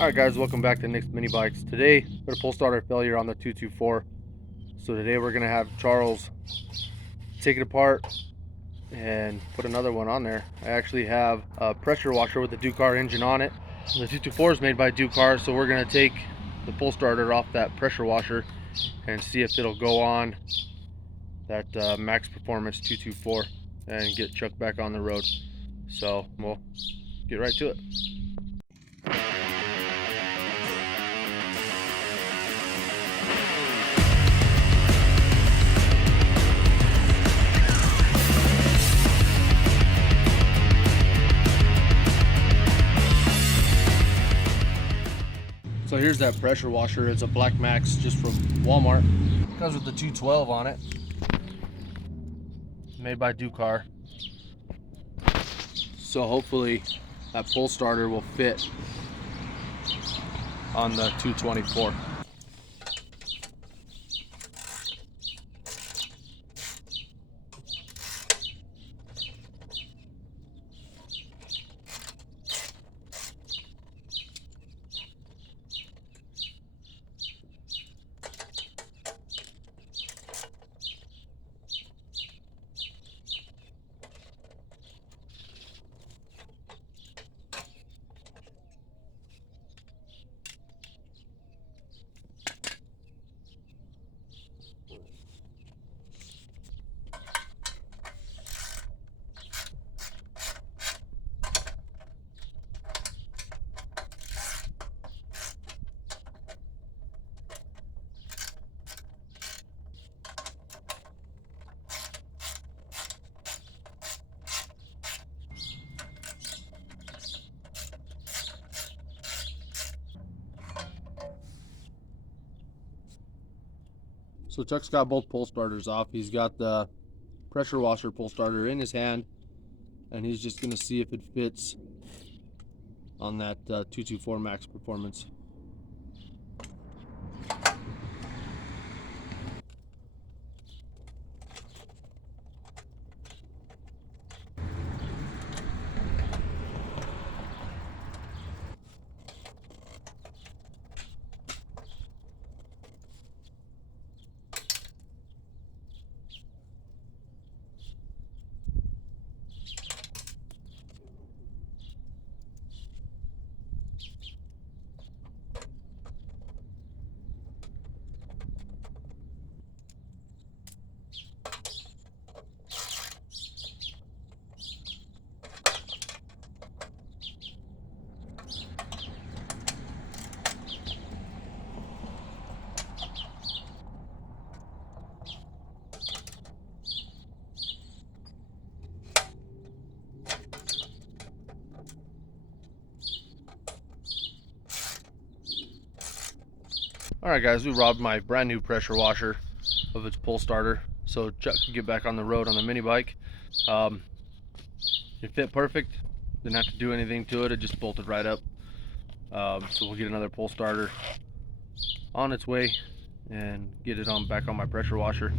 Alright guys, welcome back to Nick's Mini Bikes. Today, we had a pull starter failure on the 224. So today we're going to have Charles take it apart and put another one on there. I actually have a pressure washer with the Ducar engine on it. The 224 is made by Ducar, so we're going to take the pull starter off that pressure washer and see if it'll go on that Max Performance 224 and get Chuck back on the road. So we'll get right to it. So here's that pressure washer. It's a Black Max just from Walmart. It comes with the 212 on it. Made by Ducar. So hopefully that pull starter will fit on the 224. So Chuck's got both pull starters off. He's got the pressure washer pull starter in his hand, and he's just going to see if it fits on that 224 Max Performance. Alright guys, we robbed my brand new pressure washer of its pull starter so Chuck could get back on the road on the mini bike. It fit perfect, didn't have to do anything to it, it just bolted right up. So we'll get another pull starter on its way and get it on back on my pressure washer.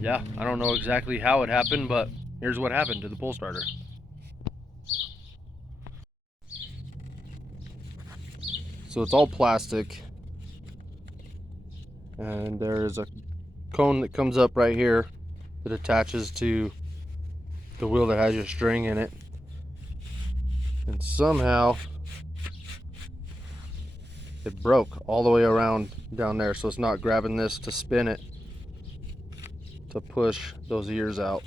Yeah, I don't know exactly how it happened, but here's what happened to the pull starter. So it's all plastic, and there's a cone that comes up right here that attaches to the wheel that has your string in it, and somehow it broke all the way around down there, so it's not grabbing this to spin it to push those ears out.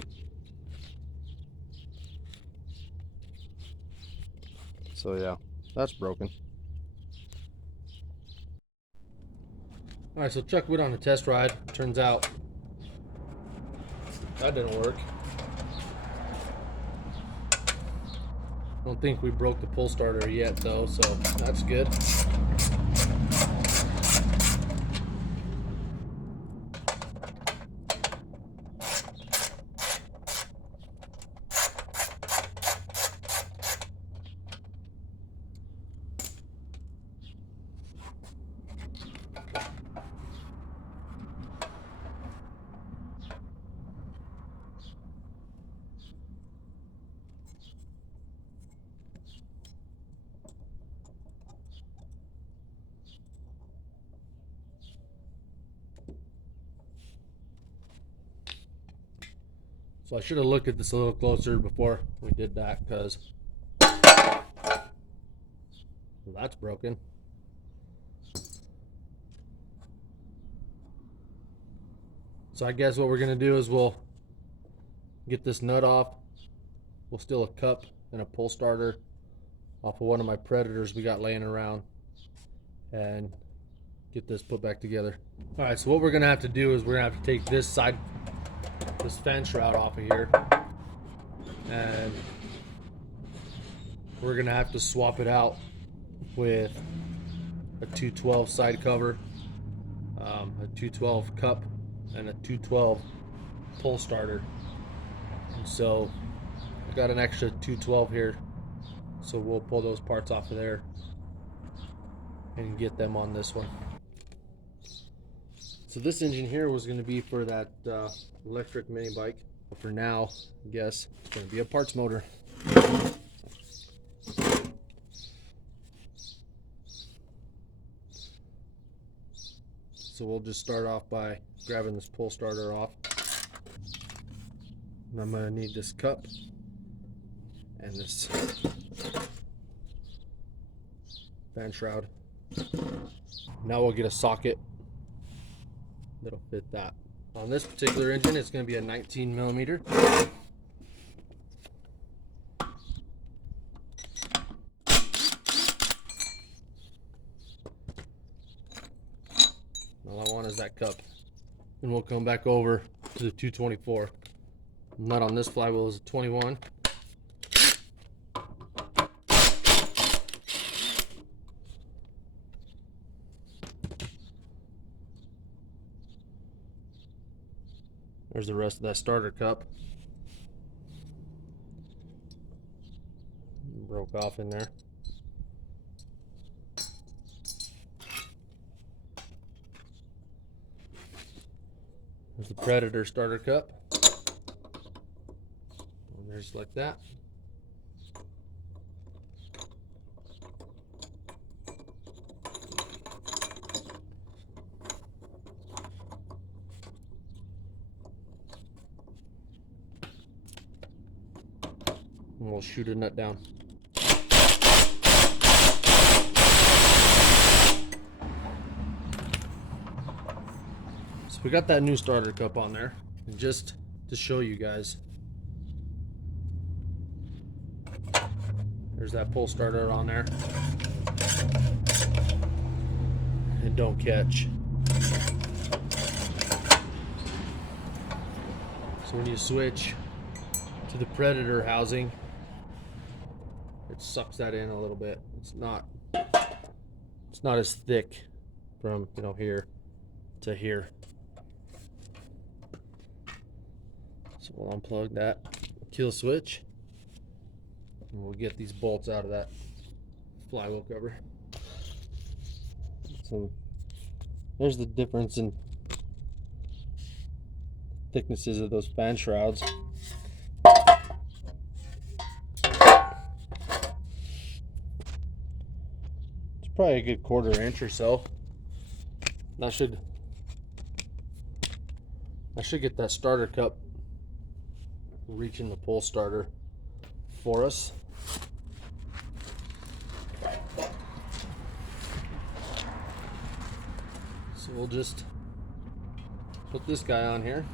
So yeah, that's broken. Alright, so Chuck went on a test ride. Turns out that didn't work. Don't think we broke the pull starter yet though, so that's good. So I should have looked at this a little closer before we did that, because that's broken. So I guess what we're gonna do is we'll get this nut off. We'll steal a cup and a pull starter off of one of my Predators we got laying around and get this put back together. All right, so what we're gonna have to do is we're gonna have to take this fan shroud off of here, and we're gonna have to swap it out with a 212 side cover, a 212 cup, and a 212 pull starter. And so I got an extra 212 here, so we'll pull those parts off of there and get them on this one. So this engine here was going to be for that electric mini bike, but for now I guess it's going to be a parts motor. So we'll just start off by grabbing this pull starter off. And I'm going to need this cup and this fan shroud. Now we'll get a socket that'll fit that. On this particular engine, it's going to be a 19 millimeter. All I want is that cup. And we'll come back over to the 224. Nut on this flywheel is a 21. There's the rest of that starter cup. Broke off in there. There's the Predator starter cup. And there's like that. And we'll shoot a nut down. So we got that new starter cup on there, and just to show you guys, there's that pull starter on there. And don't catch. So when you switch to the Predator housing, it sucks that in a little bit. It's not as thick from, you know, here to here. So we'll unplug that kill switch and we'll get these bolts out of that flywheel cover. So there's the difference in thicknesses of those fan shrouds. Probably a good 1/4 inch or so. I should get that starter cup reaching the pull starter for us. So we'll just put this guy on here.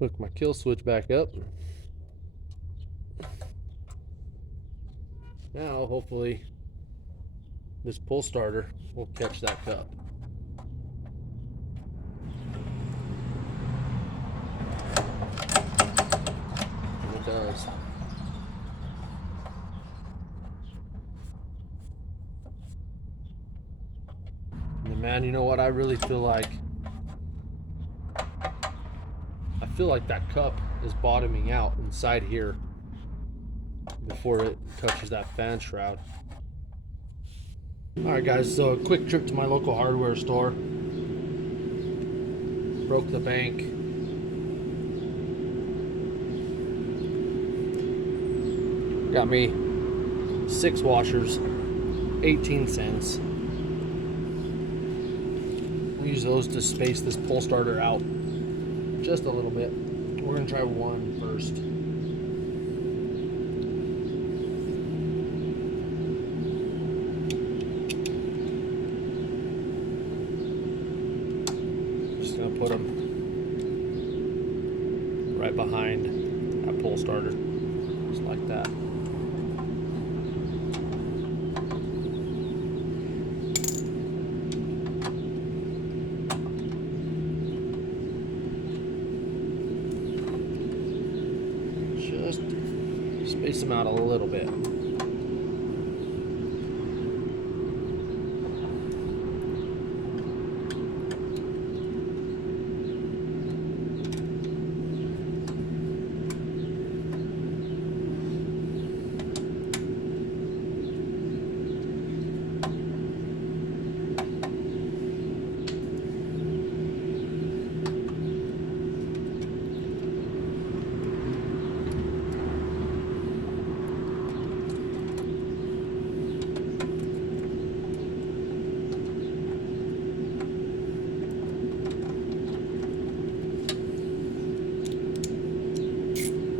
Hook my kill switch back up. Now hopefully this pull starter will catch that cup. And it does. And man, you know what? I really feel like that cup is bottoming out inside here before it touches that fan shroud. Alright guys, so a quick trip to my local hardware store. Broke the bank Got me 6 washers, 18 cents. I'll use those to space this pull starter out just a little bit. We're gonna try one first. Just gonna put them right behind that pull starter, just like that. Just space them out a little bit.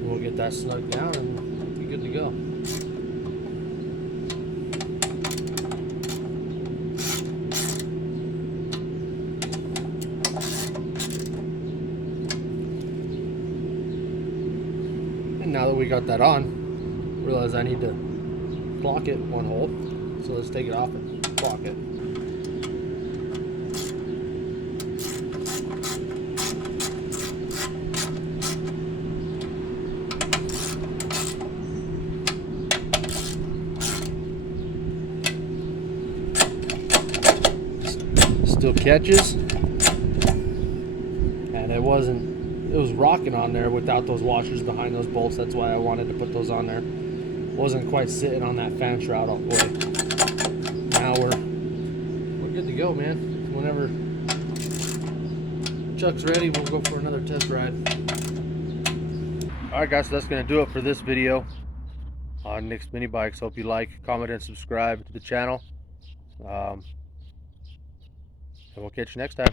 We'll get that snug down and be good to go. And now that we got that on, realize I need to block it one hole. So let's take it off and block it. Still catches, and it was rocking on there without those washers behind those bolts. That's why I wanted to put those on there. Wasn't quite sitting on that fan shroud all the way. Now we're good to go, man. Whenever Chuck's ready, we'll go for another test ride. Alright guys, so that's gonna do it for this video on Nick's Mini Bikes. Hope you like, comment, and subscribe to the channel. And we'll catch you next time.